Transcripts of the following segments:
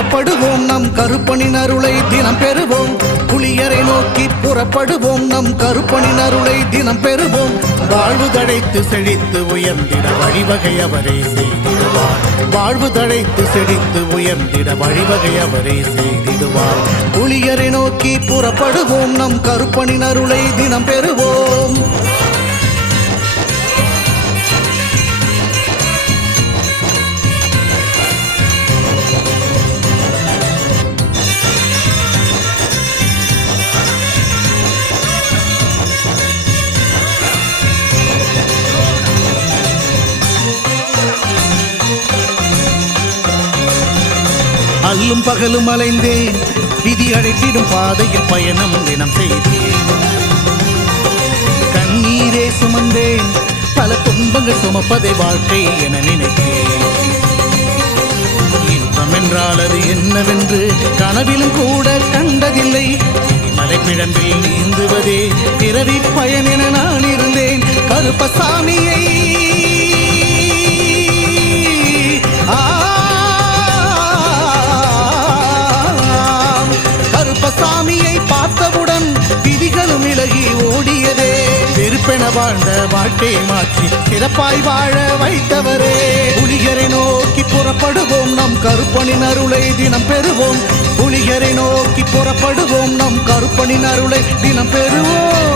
புறப்படுவோம் நம் கருப்பனின் அருளை தினம் பெறுவோம். புலியரை நோக்கி புறப்படுவோம் நம் கருப்பனின் அருளை தினம் பெறுவோம். வாழ்வு தழைத்து செழித்து உயர்ந்திட வழிவகை அவரே செய்திடுவார். வாழ்வு தழைத்து செழித்து உயர்ந்திட வழிவகை அவரே செய்திடுவார். புலியரை நோக்கி புறப்படுவோம் நம் கருப்பனின் அருளை தினம் பெறுவோம். அல்லும் பகலும் அலைந்தேன், விதி அழைத்திடும் பாதையில் பயணம் தினம் செய்தேன். கண்ணீரே சுமந்தேன், பல துன்பங்கள் சுமப்பதை வாழ்க்கை என நினைத்தேன். இன்பம் என்றால் அது என்னவென்று கனவிலும் கூட கண்டதில்லை. மலைப்பிழம்பில் நீந்துவதே பிறவி பயன் என நான் இருந்தேன். கருப்பசாமியை சாமியை பார்த்தவுடன் விதிகளும் விலகி ஓடியதே. வெறுப்பென வாழ்ந்த வாழ்க்கை மாற்றி சிறப்பாய் வாழ வைத்தவரே. புலியரை நோக்கி புறப்படுவோம் நம் கருப்பனின் அருளை தினம் பெறுவோம். புலியரை நோக்கி புறப்படுவோம் நம் கருப்பனின் அருளை தினம் பெறுவோம்.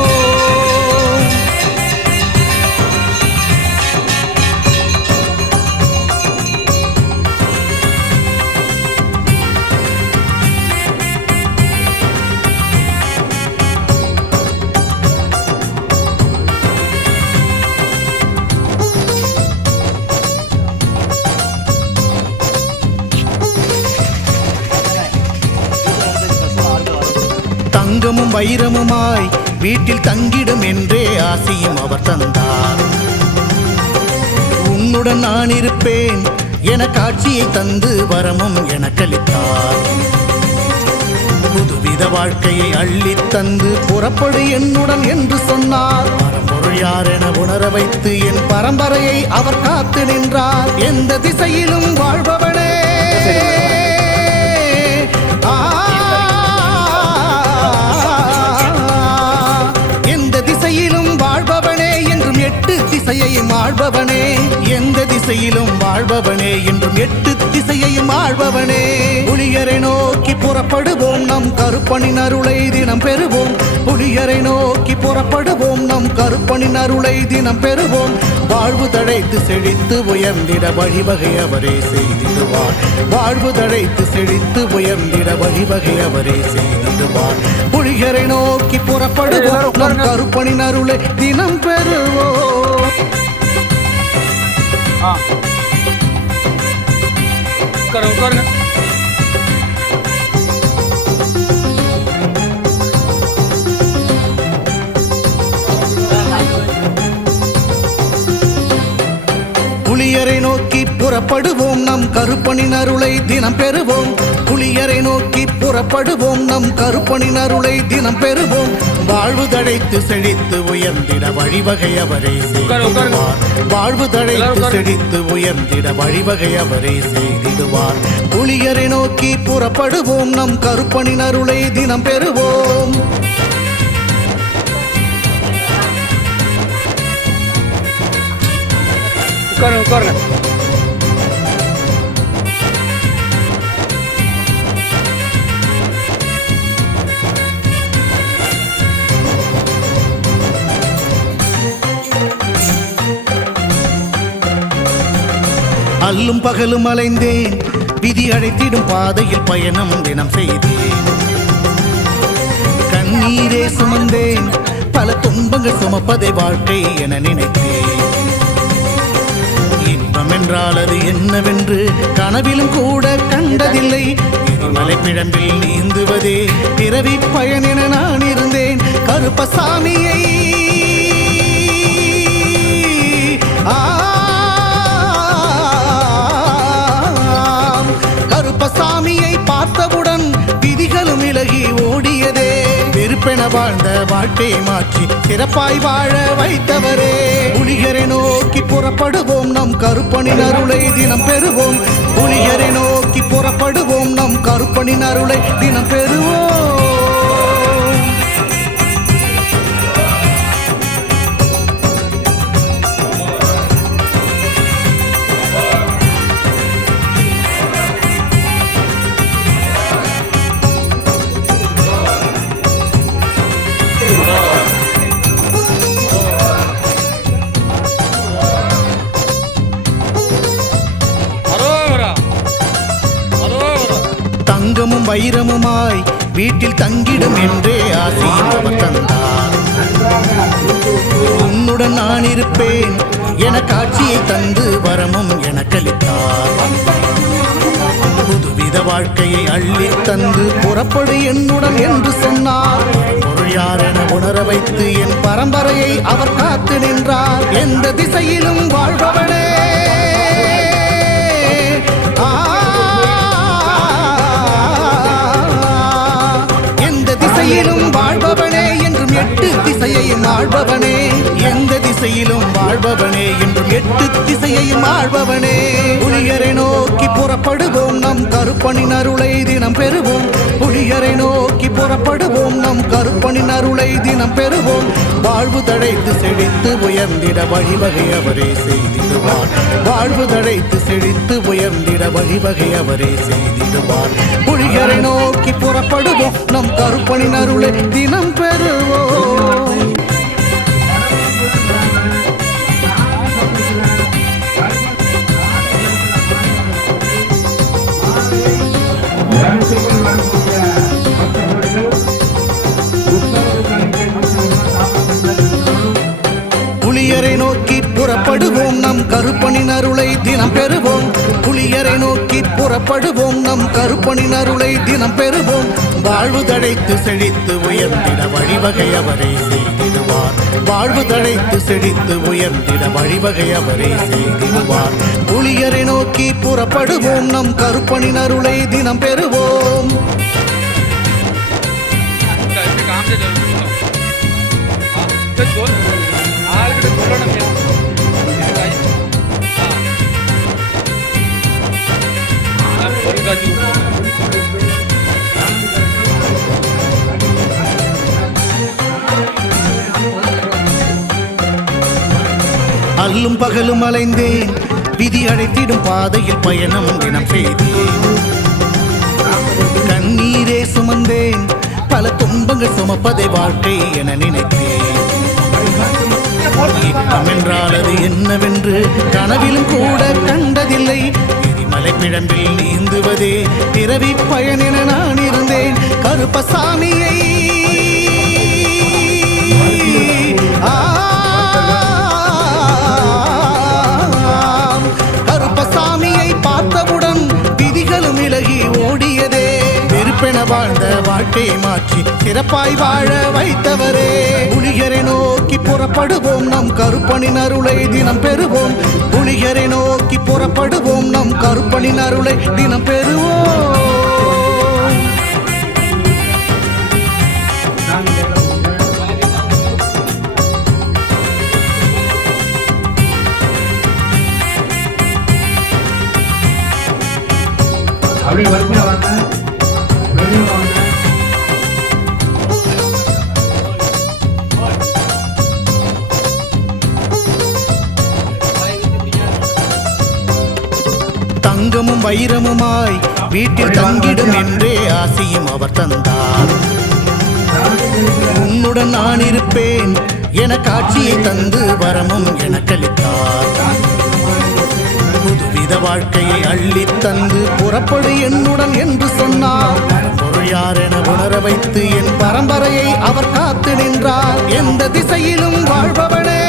தங்கமும் வைரமுமாய் வீட்டில் தங்கிடும் என்றே ஆசையும் அவர் தந்தார். உன்னுடன் நான் இருப்பேன் என காட்சியை தந்து வரமும் எனக்களித்தார். புதுவித வாழ்க்கையை அள்ளி தந்து புறப்படு என்னுடன் என்று சொன்னார். பரம்பொருள் யார் என உணர வைத்து என் பரம்பரையை அவர் காத்து நின்றார். எந்த திசையிலும் வாழ்பவனே, திசையையும் ஆழ்பவனே. எந்த திசையிலும் வாழ்பவனே, என்றும் 8 திசையையும் ஆழ்பவனே. புலியரை நோக்கி புறப்படுவோம் நம் கருப்பனின் அருளை தினம் பெறுவோம். புலியரை நோக்கி புறப்படுவோம் நம் கருப்பனின் அருளை தினம் பெறுவோம். வாழ்வு தழைத்து செழித்து உயர்ந்திட வழிவகை அவரே செய்திடுவார். வாழ்வு தழைத்து செழித்து உயர்ந்திட வழிவகை அவரே செய்திடுவார். புலியரை நோக்கி புறப்படுவோம் நம் கருப்பனின் அருளை தினம் பெறுவோம். புலியரை நோக்கி புறப்படுவோம் நம் கருப்பனின் அருளை தினம் பெறுவோம். புலியரை நோக்கி புறப்படுவோம் நம் கருப்பனின் அருளை தினம் பெறுவோம். வாழ்வு தழைத்து செழித்து உயர்ந்திட வழிவகை அவரே செய்திடுவார். வாழ்வு தழைத்து செழித்து உயர்ந்திட வழிவகை அவரே செய்திடுவார். புலியரை நோக்கி புறப்படுவோம் நம் கருப்பனின் அருளை தினம் பெறுவோம். அல்லும் பகலும் அலைந்தேன், விதி அழைத்திடும் பாதையில் பயணம் தினம் செய்தேன். கண்ணீரே சுமந்தேன், பல துன்பங்கள் சுமப்பதை வாழ்க்கை என நினைத்தேன். இன்பம் என்றால் அது என்னவென்று கனவிலும் கூட கண்டதில்லை. மலைப்பிழம்பில் நீந்துவதே பிறவி பயன் என நான் இருந்தேன். கருப்பசாமியை கருப்பசாமியை பார்த்தவுடன் விதிகளும் விலகி ஓடியதே. வெறுப்பென வாழ்ந்த வாழ்க்கையை மாற்றி சிறப்பாய் வாழ வைத்தவரே. புலியரை நோக்கி புறப்படுவோம் நம் கருப்பனின் அருளை தினம் பெறுவோம். புலியரை நோக்கி நோக்கி புறப்படுவோம் நம் கருப்பனின் அருளை தினம் பெறுவோம். தங்கமும் வைரமுமாய் வீட்டில் தங்கிடும் என்றே ஆசையும் அவர் தந்தார். உன்னுடன் நான் இருப்பேன் என காட்சியை தந்து வரமும் எனக்களித்தார். புதுவித வாழ்க்கையை அள்ளி தந்து புறப்படு என்னுடன் என்று சொன்னார். பொருள் யார் என உணர வைத்து என் பரம்பரையை அவர் காத்து நின்றார். எந்த திசையிலும் வாழ்பவனே வாழ்பவனே என்றும் எட்டு திசையையும் ஆள்பவனே. எந்த திசையிலும் வாழ்பவனே என்றும் எட்டு திசையையும் ஆள்பவனே. புலியரை நோக்கி புறப்படுவோம் நம் கருப்பனின் அருளை தினம் பெறுவோம். புலியரை நோக்கி புறப்படுவோம் நம் கருப்பனின் அருளை தினம் பெறுவோம். வாழ்வு தழைத்து செழித்து உயர்ந்திட வழிவகை அவரே செய்திடுவார். வாழ்வு தழைத்து செழித்து உயர்ந்திட வழிவகை அவரே செய்திடுவார். புலியரை நோக்கி புறப்படுவோம் நம் கருப்பனின் அருளை தினம் பெறுவோம். புலியரை நோக்கி புறப்படுவோம் நம் கருப்பனின் அருளை தினம் பெறுவோம். புலியரை நோக்கி புறப்படுவோம் நம் கருப்பனின் அருளை தினம் பெறுவோம். வாழ்வு தழைத்து செழித்து உயர்ந்திட வழிவகை அவரே செய்திடுவார். வாழ்வு தழைத்து செழித்து உயர்ந்திட வழிவகை அவரே செய்திடுவார். புலியரை நோக்கி புறப்படுவோம் நம் கருப்பனின் அருளை தினம் பெறுவோம். அல்லும் பகலும் அலைந்தேன் விதி அழைத்திடும் பாதையில் பயணம் தினம் செய்தேன். கண்ணீரே சுமந்தேன் பல துன்பங்கள் சுமப்பதை வாழ்க்கை என நினைத்தேன். இன்பம் என்றால் அது என்னவென்று கனவிலும் கூட கண்டதில்லை. எரிமலை பிழம்பில் நீந்துவதே பிறவி பயன் என நான் இருந்தேன். கருப்பசாமியை கருப்பசாமியை பார்த்தவுடன் விதிகளும் விலகி ஓடியதே. வெறுப்பென வாழ்ந்த வாழ்க்கையை மாற்றி சிறப்பாய் வாழ வைத்தவரே. புலியரை நோக்கி புறப்படுவோம் நம் கருப்பனின் அருளை தினம் பெறுவோம். புலியரை நோக்கி புறப்படுவோம் நம் கருப்பனின் அருளை தினம் பெறுவோம். தங்கமும் வைரமுமாய் வீட்டில் தங்கிடும் என்றே ஆசையும் அவர் தந்தார். உன்னுடன் நான் இருப்பேன் என காட்சியை தந்து வரமும் எனக்களித்தார். புதுவித வாழ்க்கையை அள்ளி தந்து புறப்படு என்னுடன் என்று சொன்னார். பொருள் யார் என உணர வைத்து என் பரம்பரையை அவர் காத்து நின்றார். எந்த திசையிலும் வாழ்பவனே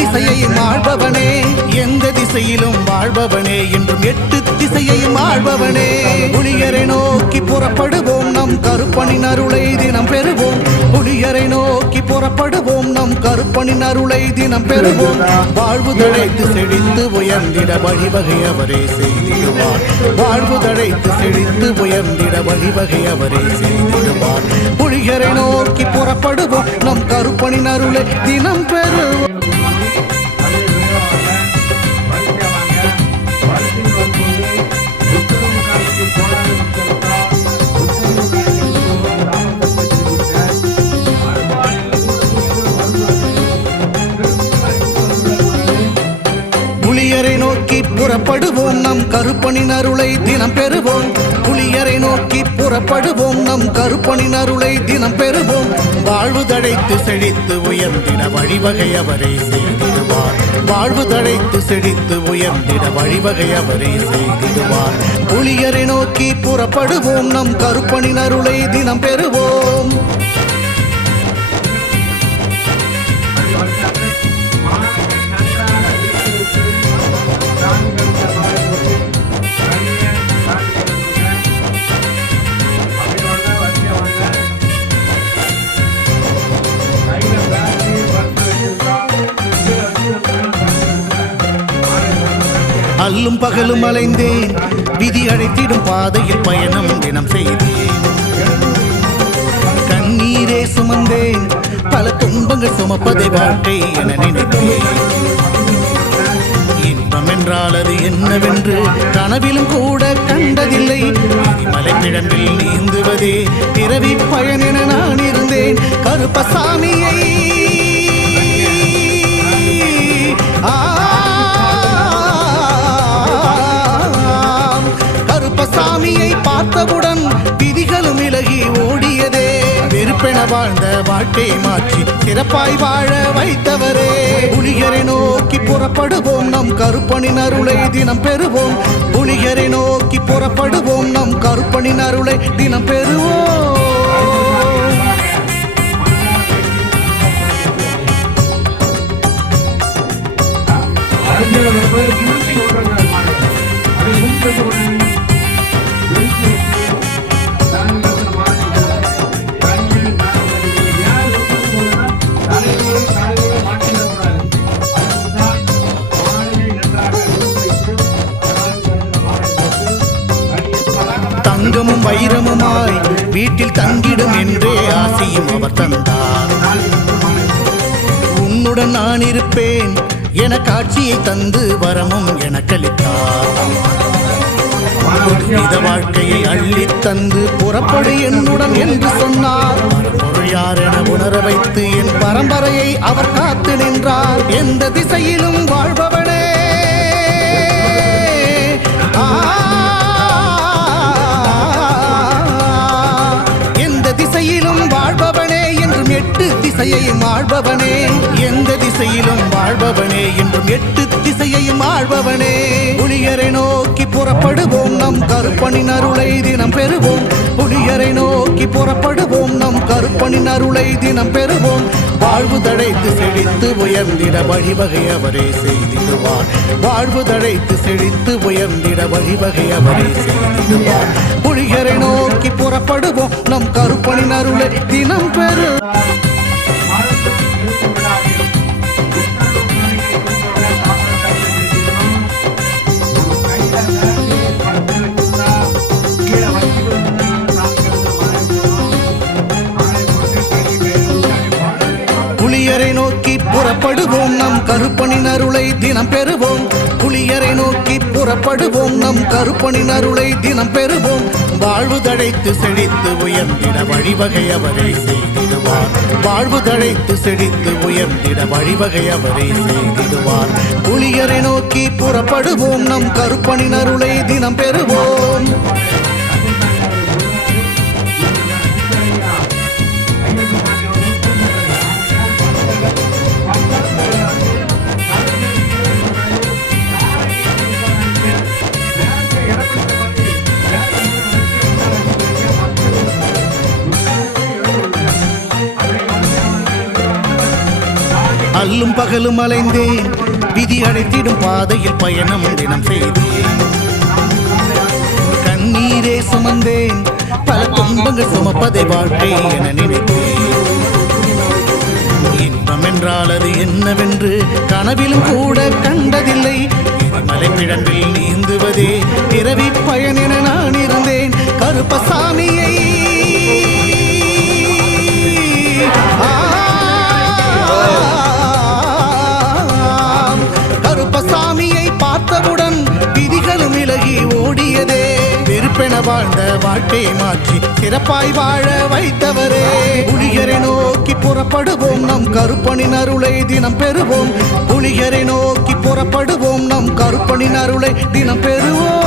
திசையையும் ஆள்பவனே. எந்த திசையிலும் வாழ்பவனே என்றும் எட்டு திசையையும் ஆள்பவனே. புலியரை நோக்கி புறப்படுவோம் நம் கருப்பனின் அருளை தினம் பெறுவோம். புலியரை நோக்கி புறப்படுவோம் நம் கருப்பனின் அருளை தினம் பெறுவோம். வாழ்வு தழைத்து செழித்து உயர்ந்திட வழிவகை அவரே செய்திடுவார். வாழ்வு தழைத்து செழித்து உயர்ந்திட வழிவகை அவரே செய்திடுவார். புலியரை நோக்கி புறப்படுவோம் நம் கருப்பனின் அருளை தினம் பெறுவோம். புலியரை நோக்கி புறப்படுவோம் நம் கருப்பனின் அருளை தினம் பெறுவோம். புலியரை நோக்கி புறப்படுவோம் நம் கருப்பனின் அருளை தினம் பெறுவோம். வாழ்வு தழைத்து செழித்து உயர்ந்திட வழிவகை அவரே செய்திடுவார். வாழ்வு தழைத்து செழித்து உயர்ந்திட வழிவகை அவரே செய்திடுவார். புலியரை நோக்கி புறப்படுவோம் நம் கருப்பனின் அருளை தினம் பெறுவோம். அல்லும் பகலும் அலைந்தேன் விதி அழைத்திடும் பாதையில் பயணம் தினம் செய்தேன். கண்ணீரே சுமந்தேன் பல துன்பங்கள் சுமப்பதை வாழ்க்கை என நினைத்தேன். இன்பம் என்றால் அது என்னவென்று கனவிலும் கூட கண்டதில்லை. மலைப்பிழம்பில் நீந்துவதே பிறவி பயன் என நான் இருந்தேன். கருப்பசாமியை கருப்பசாமியை பார்த்தவுடன் விதிகளும் விலகி ஓடியதே. வெறுப்பென வாழ்ந்த வாழ்க்கையை மாற்றி சிறப்பாய் வாழ வைத்தவரே. புலியரை நோக்கி புறப்படுவோம் நம் கருப்பனின் அருளை தினம் பெறுவோம். புலியரை நோக்கி புறப்படுவோம் நம் கருப்பனின் அருளை தினம் பெறுவோம். தங்கமும் வைரமுமாய் வீட்டில் தங்கிடும் என்றே ஆசையும் அவர் தந்தார். உன்னுடன் நான் இருப்பேன் என காட்சியை தந்து வரமும் எனக்களித்தார். புதுவித வாழ்க்கையை அள்ளி தந்து புறப்படு என்னுடன் என்று சொன்னார். யார் என உணர வைத்து என் பரம்பரையை அவர் காத்து நின்றார். எந்த திசையிலும் வாழ்பவனே திசையிலும் வாழ்பவனே என்றும் எட்டு திசையையும் ஆள்பவனே. எந்த திசையிலும் வாழ்பவனே என்றும் எட்டு திசையையும் ஆள்பவனே. புலியரை நோக்கி புறப்படுவோம் நம் கருப்பனின் அருளை தினம் பெறுவோம். புலியரை நோக்கி புறப்படுவோம் நம் கருப்பனின் அருளை தினம் பெறுவோம். வாழ்வு தழைத்து செழித்து உயர்ந்திட வழிவகை அவரே செய்திடுவார். வாழ்வு தழைத்து செழித்து உயர்ந்திட வழிவகை அவரே செய்திடுவார். புலியரை நோக்கி புறப்படுவோம் நம் கருப்பனின் அருளை தினம் பெறு. புலியரை நோக்கி புறப்படுவோம் நம் கருப்பனின் அருளை தினம் பெறுவோம். புலியரை நோக்கி புறப்படுவோம் நம் கருப்பனின் அருளை தினம் பெறுவோம். வாழ்வு தழைத்து செழித்து உயர்ந்திட வழிவகை அவரே செய்திடுவார். வாழ்வு தழைத்து செழித்து உயர்ந்திட வழிவகை அவரே செய்திடுவார். புலியரை நோக்கி புறப்படுவோம் நம் கருப்பனின் அருளை தினம் பெறுவோம். அல்லும் பகலும் அலைந்தேன் விதி அழைத்திடும் பாதையில் பயணம் தினம் செய்தேன். கண்ணீரே சுமந்தேன் பல துன்பங்கள் சுமப்பதை வாழ்க்கை என நினைத்தேன். இன்பம் என்றால் அது என்னவென்று கனவிலும் கூட கண்டதில்லை. மலைப்பிழம்பில் நீந்துவதே பிறவி பயன் என நான் இருந்தேன். கருப்பசாமியை வாழ்ந்த வாழ்க்கையை மாற்றி சிறப்பாய் வாழ வைத்தவரே. புலிகரை நோக்கி புறப்படுவோம், நம் கருப்பனின் அருளை தினம் பெறுவோம். புலிகரை நோக்கி புறப்படுவோம், நம் கருப்பனின் அருளை தினம் பெறுவோம்.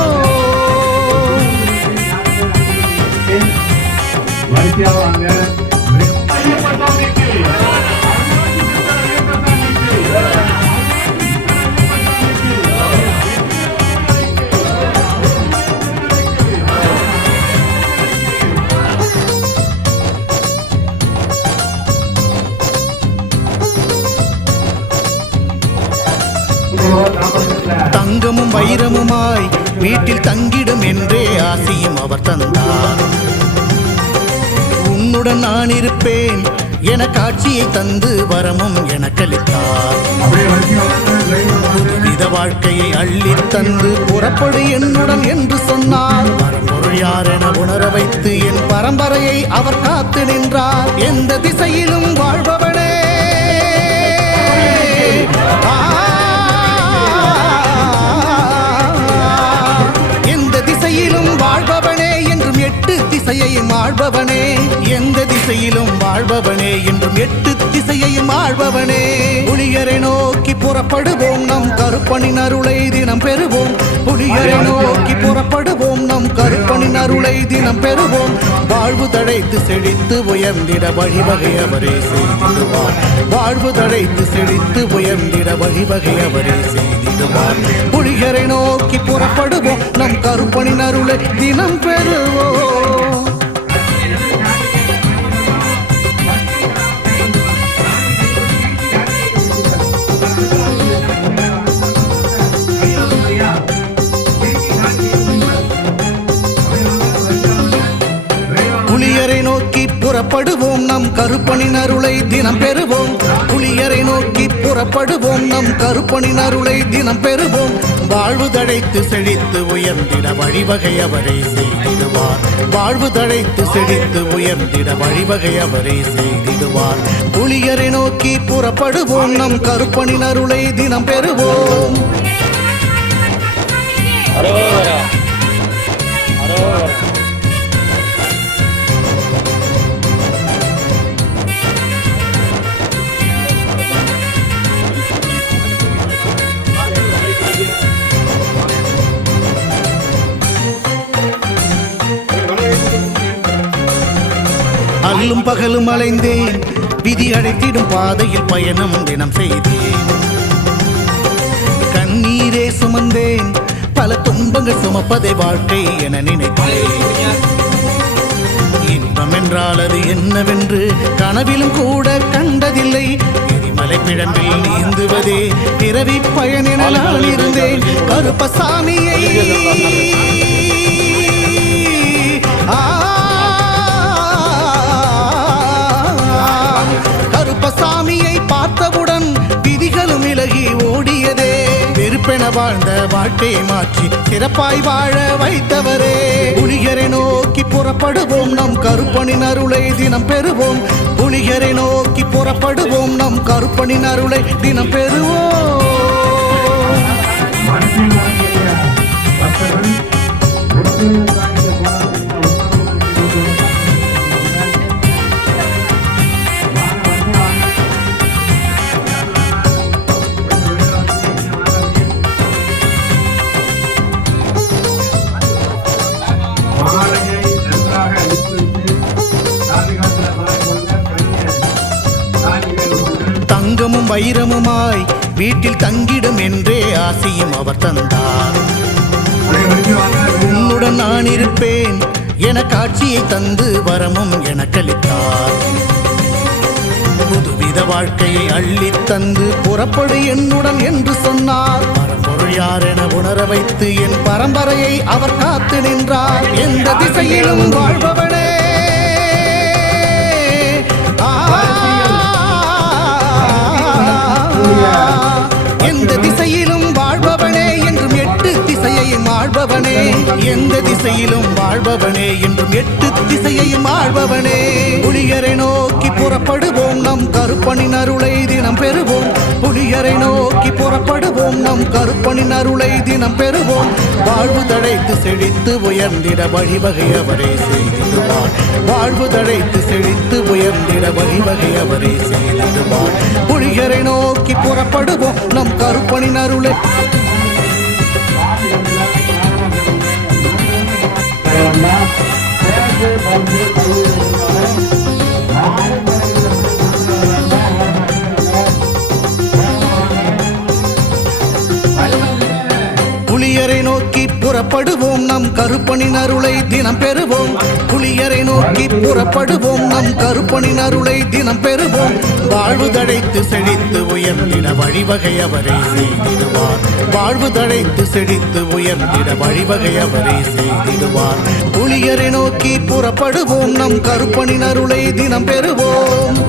தங்கமும் வைரமுமாய் வீட்டில் தங்கிடும் என்றே ஆசியும் அவர் தந்தார். உன்னுடன் நான் இருப்பேன் என காட்சியை தந்து வரமும் எனக்களித்தார். புதுவித வாழ்க்கையை அள்ளி தந்து புறப்படு என்னுடன் என்று சொன்னார். பரம்பொருள் யார் என உணர வைத்து என் பரம்பரையை அவர் காத்து நின்றார். எந்த திசையிலும் வாழ்பவனே, வாழ்பவனே என்றும் எட்டு திசையையும் ஆள்பவனே. எந்த திசையிலும் வாழ்பவனே என்றும் எட்டு திசையையும் ஆள்பவனே. புலிகரை நோக்கி புறப்படுவோம், நம் கருப்பனின் அருளை தினம் பெறுவோம். புலிகரை நோக்கி புறப்படுவோம், நம் கருப்பனின் அருளை தினம் பெறுவோம். வாழ்வு தழைத்து செழித்து உயர்ந்திட வழிவகை அவரே செய்திடுவார். வாழ்வு தழைத்து செழித்து உயர்ந்திட வழிவகை அவரே செய்திடுவார். புலிகரை நோக்கி புறப்படுவோம், நம் கருப்பனின் அருளை தினம் பெறுவோம். புலியரை நோக்கி புறப்படுவோம், நம் கருப்பனின் அருளை தினம் பெறுவோம். புலியரை நோக்கி புறப்படுவோம், நம் கருப்பனின் அருளை தினம் பெறுவோம். வாழ்வு தழைத்து செழித்து உயர்ந்திட வழிவகை அவரே செய்திடுவார். வாழ்வு தழைத்து செழித்து உயர்ந்திட வழிவகை அவரே செய்திடுவார். புலியரை நோக்கி புறப்படுவோம், நம் கருப்பனின் அருளை தினம் பெறுவோம். அல்லும் பகலும் அலைந்தேன், விதி அழைத்திடும் பாதையில் பயணம் தினம் செய்தேன். கண்ணீரே சுமந்தேன், பல துன்பங்கள் சுமப்பதை வாழ்க்கை என நினைத்தேன். இன்பம் என்றால் அது என்னவென்று கனவிலும் கூட கண்டதில்லை. எரிமலை பிழம்பில் நீந்துவதே பிறவி பயனென நான் இருந்தேன். கருப்பசாமியை கருப்பசாமியை பார்த்தவுடன் விதிகளும் விலகி ஓடியதே. வெறுப்பென வாழ்ந்த வாழ்க்கையை மாற்றி சிறப்பாய் வாழ வைத்தவரே. புலிகரை நோக்கி புறப்படுவோம், நம் கருப்பனின் அருளை தினம் பெறுவோம். புலிகரை நோக்கி புறப்படுவோம், நம் கருப்பனின் அருளை தினம் பெறுவோம். தங்கமும் வைரமுமாய் வீட்டில் தங்கிடும் என்றே ஆசியும் அவர் தந்தார். உன்னுடன் நான் இருப்பேன் என காட்சியை தந்து வரமும் எனக்களித்தார். புதுவித வாழ்க்கையை அள்ளி தந்து புறப்படு என்னுடன் என்று சொன்னார். பரம்பொருள் யார் என உணர வைத்து என் பரம்பரையை அவர் காத்து நின்றார். எந்த திசையிலும் வாழ்பவனே, எந்த திசையிலும் வாழ்பவனே என்றும் எட்டு திசையையும் ஆள்பவனே. எந்த திசையிலும் வாழ்பவனே என்றும் எட்டு திசையையும் ஆள்பவனே. புலிகரை நோக்கி புறப்படுவோம், நம் கருப்பனின் அருளை தினம் பெறுவோம். புலிகரை நோக்கி புறப்படுவோம், நம் கருப்பனின் அருளை தினம் பெறுவோம் வாழ்வு தழைத்து செழித்து உயர்ந்திட வழிவகை அவரே செய்திடுவார் வாழ்வு தழைத்து செழித்து உயர்ந்திட வழிவகை அவரே செய்திடுவார் புலிகரை நோக்கி புறப்படுவோம் நம் கருப்பனின் அருளை புலியரை நோக்கி புறப்படுவோம் நம் கருப்பனின் அருளை தினம் பெறுவோம் புலியரை நோக்கி புறப்படுவோம் நம் கருப்பனின் அருளை தினம் பெறுவோம் வாழ்வு தழைத்து செழித்து உயர்ந்திட வழிவகை அவரே செய்திடுவார் வாழ்வு தழைத்து செழித்து உயர்ந்திட வழிவகை அவரே செய்திடுவார் புலியரை நோக்கி புறப்படுவோம் நம் கருப்பனின் அருளை தினம் பெறுவோம்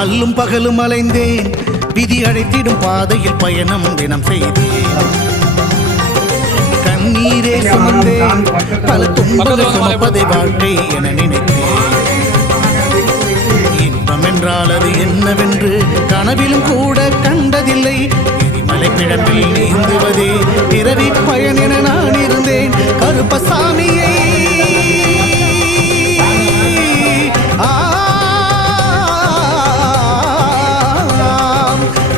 அல்லும் பகலும் அலைந்தேன் விதி அழைத்திடும் பாதையில் பயணம் தினம் செய்தேன் கண்ணீரே சுமந்தேன் பல துன்பங்கள் சுமப்பதை வாழ்க்கை என நினைத்தேன் இன்பம் என்றால் அது என்னவென்று கனவிலும் கூட கண்டதில்லை எரிமலை பிழம்பில் நீந்துவதே பிறவி பயன் என நான் இருந்தேன் கருப்பசாமியை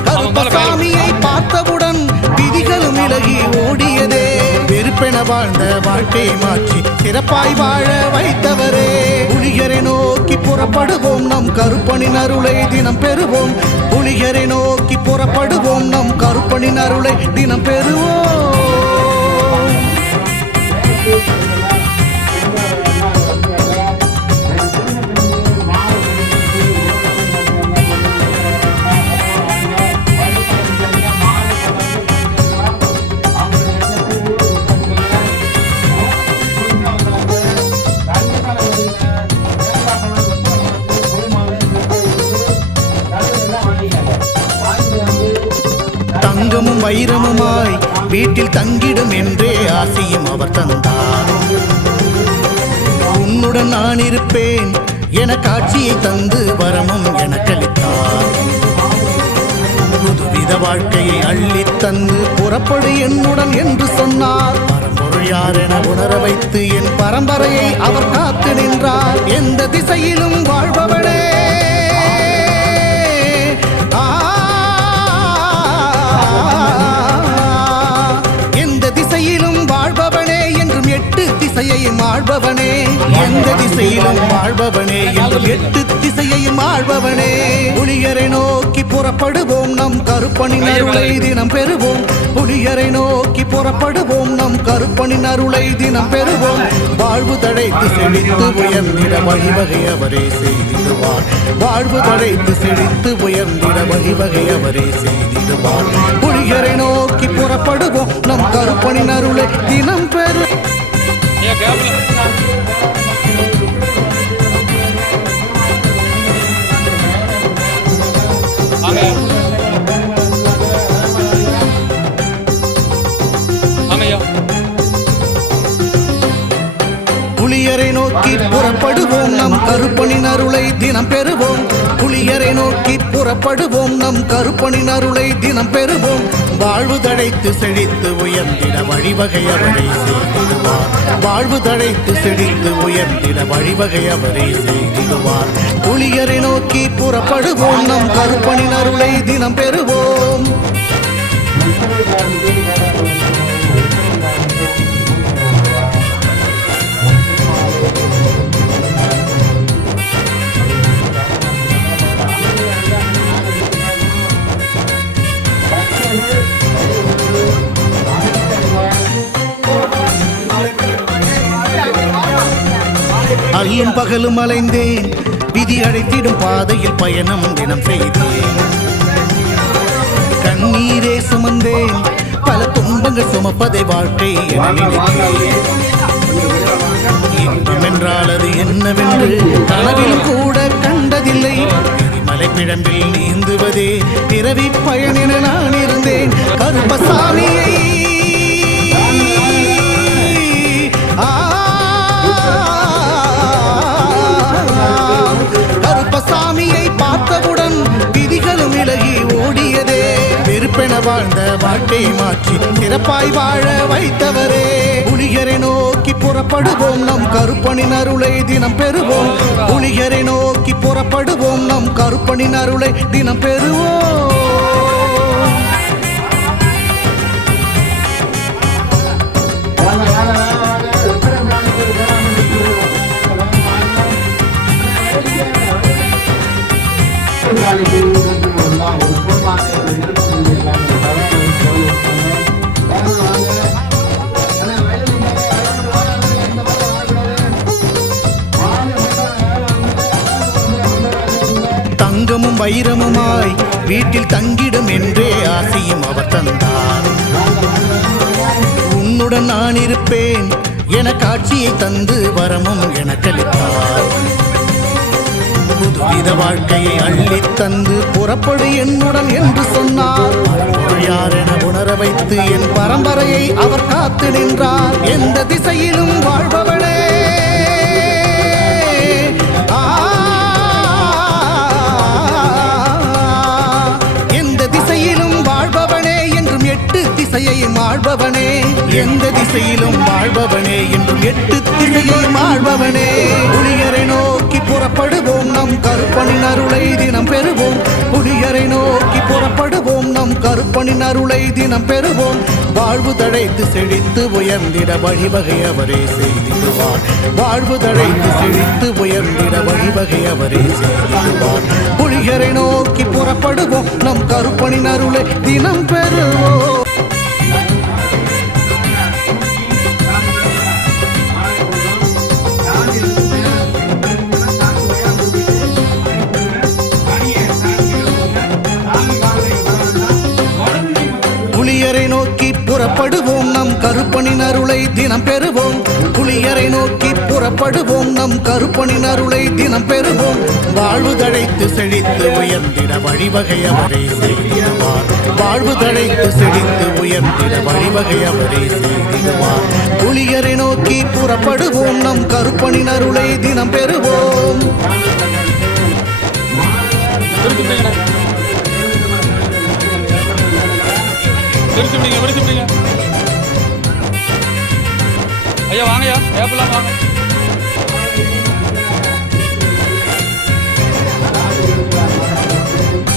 கருப்பசாமியை பார்த்தவுடன் விதிகளும் விலகி ஓடியதே வெறுப்பென வாழ்ந்த வாழ்க்கையை மாற்றி சிறப்பாய் வாழ வைத்தவரே புலிகரை நோக்கி புறப்படுவோம் நம் கருப்பனின் அருளை தினம் பெறுவோம் புலிகரை நோக்கி புறப்படுவோம் நம் கருப்பனின் அருளை தினம் பெறுவோம் தங்கமும் வைரமுமாய் வீட்டில் தங்கிடும் என்றே ஆசையும் அவர் தந்தார் உன்னுடன் நான் இருப்பேன் என காட்சியை தந்து வரமும் எனக்களித்தார் புதுவித வாழ்க்கையை அள்ளித் தந்து புறப்படு என்னுடன் என்று சொன்னார் பரம்பொருள் யார் என உணர வைத்து என் பரம்பரையை அவர் காத்து நின்றார் எந்த திசையிலும் வாழ்பவளே எந்த திசையிலும் வாழ்பவனே என்றும் எட்டு திசையையும் ஆள்பவனே எந்த திசையிலும் வாழ்பவனே என்றும் எட்டு திசையையும் ஆள்பவனே புலிகரை நோக்கி புறப்படுவோம் நம் கருப்பனின் அருளை தினம் பெறுவோம் புலிகரை நோக்கி புறப்படுவோம் நம் கருப்பனின் அருளை தினம் பெறுவோம் வாழ்வு தழைத்து செழித்து உயர்ந்திட வழிவகை அவரே செய்திடுவார் வாழ்வு தழைத்து செழித்து உயர்ந்திட வழிவகை அவரே செய்திடுவார் புலிகரை நோக்கி புறப்படுவோம் நம் கருப்பனின் அருளை தினம் பெறு புலியரை நோக்கி புறப்படுவோம் நம் கருப்பனின் அருளை தினம் பெறுவோம் புலியரை நோக்கி புறப்படுவோம் நம் கருப்பனின் அருளை தினம் பெறுவோம் வாழ்வு தழைத்து செழித்து உயர்ந்திட வழிவகை அவரை செய்திடுவார் வாழ்வு தழைத்து செழித்து உயர்ந்திட வழிவகை அவரை செய்திடுவார் புலியரை நோக்கி புறப்படுவோம் நம் கருப்பனின் அருளை தினம் பெறுவோம் அல்லும் பகலும் அலைந்தேன் விதி அழைத்திடும் பாதையில் பயணம் தினம் செய்தேன் கண்ணீரே சுமந்தேன் பல துன்பங்கள் சுமப்பதை வாழ்க்கை என நினைத்தேன் இன்பம் என்றால் அது என்னவென்று கனவில் கூட கண்டதில்லை. மலை பிழம்பில் நீந்துவதே பிறவி பயன் என நான் இருந்தேன். கருப்பசாமியை கருப்பசாமியை பார்த்தவுடன் விதிகளும் விலகி ஓடியதே. வெறுப்பென வாழ்ந்த வாழ்க்கையை மாற்றி சிறப்பாய் வாழ வைத்தவரே. புலிகரை நோக்கி புறப்படுவோம், நம் கருப்பனின் அருளை தினம் பெறுவோம். புலிகரை நோக்கி புறப்படுவோம், நம் கருப்பனின் அருளை தினம் பெறுவோம். தங்கமும் வைரமுமாய் வீட்டில் தங்கிடும் என்றே ஆசையும் அவர் தந்தார். உன்னுடன் நான் இருப்பேன் என காட்சியை தந்து வரமும் எனக்களித்தார். புதுவித வாழ்க்கையை அள்ளி தந்து புறப்படு என்னுடன் என்று சொன்னார். யார் என உணர வைத்து என் பரம்பரையை அவர் காத்து நின்றார். எந்த திசையிலும் வாழ்பவளே, எந்த திசையிலும் வாழ்பவனே என்றும் 8 திசையையும் ஆள்பவனே. எந்த திசையிலும் வாழ்பவனே என்றும் 8 திசையையும் ஆள்பவனே. புலிகரை நோக்கி புறப்படுவோம், நம் கருப்பனின் அருளை தினம் பெறுவோம். புலிகரை நோக்கி புறப்படுவோம், நம் கருப்பனின் அருளை தினம் பெறுவோம். வாழ்வு தழைத்து செழித்து உயர்ந்திட வழிவகை அவரே செய்திடுவார். வாழ்வு தழைத்து செழித்து உயர்ந்திட வழிவகை அவரே செய்திடுவார். புலிகரை நோக்கி புறப்படுவோம், நம் கருப்பனின் அருளை தினம் பெறுவோம். புலியரை நோக்கி புறப்படுவோம், நம் கருப்பனின் அருளை தினம் பெறுவோம். புலியரை நோக்கி புறப்படுவோம், நம் கருப்பனின் அருளை தினம் பெறுவோம். வாழ்வு தழைத்து செழித்து உயர்ந்திட வழிவகை அவரே செய்திடுவார். வாழ்வு தழைத்து செழித்து உயர்ந்திட வழிவகை அவரே செய்திடுவார். புலியரை நோக்கி புறப்படுவோம், நம் கருப்பனின் அருளை தினம் பெறுவோம். ஐயா வாங்கய்யா, ஏப்பெல்லாம் வாங்க.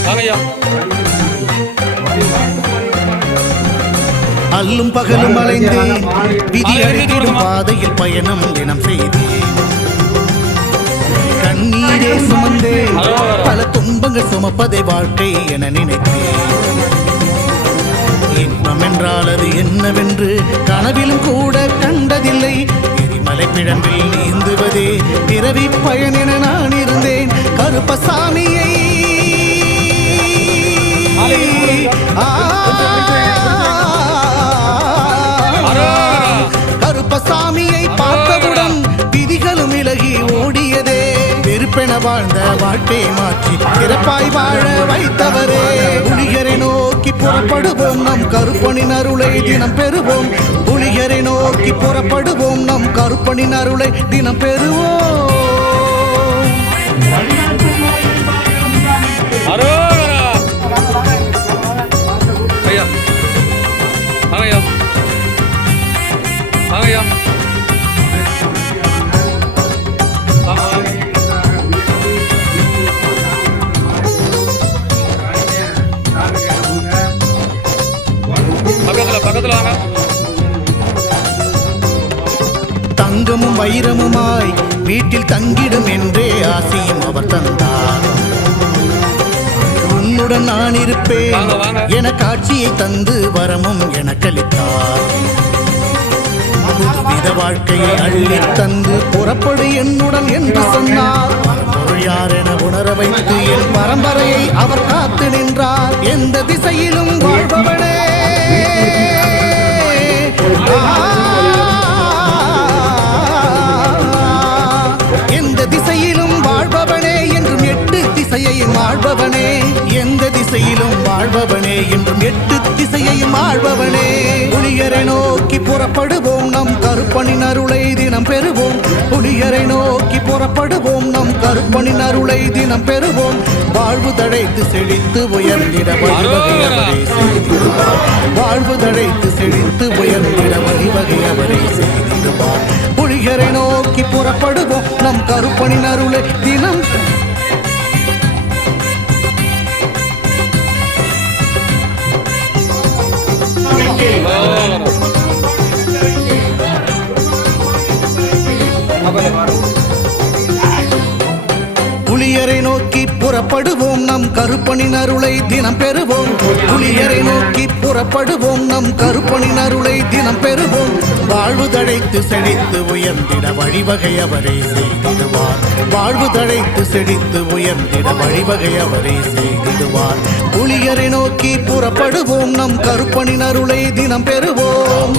வாங்கய்யா. அல்லும் பகலும் அலைந்தேன், விதி அழைத்திடும் பாதையில் பயணம் தினம் செய்தேன். கண்ணீரே சுமந்தேன், பல துன்பங்கள் சுமப்பதை வாழ்க்கை என நினைத்தேன். இன்பம் என்றால் அது என்னவென்று கனவிலும் கூட கண்டதில்லை. எரிமலை பிழம்பில் நீந்துவதே பிறவி பயன் என நான் இருந்தேன். கருப்பசாமியை கருப்பசாமியை பார்த்தவுடன் விதிகளும் விலகி ஓடியதே. வெறுப்பென வாழ்ந்த வாழ்க்கையை மாற்றி சிறப்பாய் வாழ வைத்தவரே. புலிகரை நோக்கி புறப்படுவோம், நம் கருப்பனின் அருளை தினம் பெறுவோம். புலிகரை நோக்கி புறப்படுவோம், நம் கருப்பனின் அருளை தினம் பெறுவோம். ஐயா வாங்கய்யா, வாங்கய்யா. பக்கத்துல வாங்க. தங்கமும் வைரமுமாய் வீட்டில் தங்கிடும் என்றே ஆசையும் அவர் தந்தார். உன்னுடன் நான் இருப்பேன் என காட்சியை தந்து வரமும் எனக்களித்தார். புதுவித வாழ்க்கையை அள்ளி தந்து புறப்படு என்னுடன் என்று சொன்னார். யார் என உணர வைத்து என் பரம்பரையை அவர் காத்து நின்றார். எந்த திசையிலும் வாழ்பவனே, வாழ்பவனே என்றும் எட்டு திசையையும் ஆழ்பவனே புலியரை நோக்கி புறப்படுவோம் நம் கருப்பனின் அருளை தினம் பெறுவோம் புலியரை நோக்கி புறப்படுவோம் நம் கருப்பனின் அருளை தினம் பெறுவோம் வாழ்வு தழைத்து செழித்து உயர்ந்திட வழிவகை அவரே செய்திடுவார் வாழ்வு தழைத்து செழித்து உயர்ந்திட வழிவகை அவரே செய்திடுவார் புலியரை நோக்கி புறப்படுவோம் நம் கருப்பனின் அருளை தினம் புலியரை நோக்கி புறப்படுவோம் நம் கருப்பனின் அருளை தினம் பெறுவோம் புலியரை நோக்கி புறப்படுவோம் நம் கருப்பனின் அருளை தினம் பெறுவோம் வாழ்வு தழைத்து செழித்து உயர்ந்திட வழிவகை அவரே செய்திடுவார் வாழ்வு தழைத்து செழித்து உயர்ந்திட வழிவகை அவரே செய்திடுவார் புலியரை நோக்கி புறப்படுவோம் நம் கருப்பனின் அருளை தினம் பெறுவோம்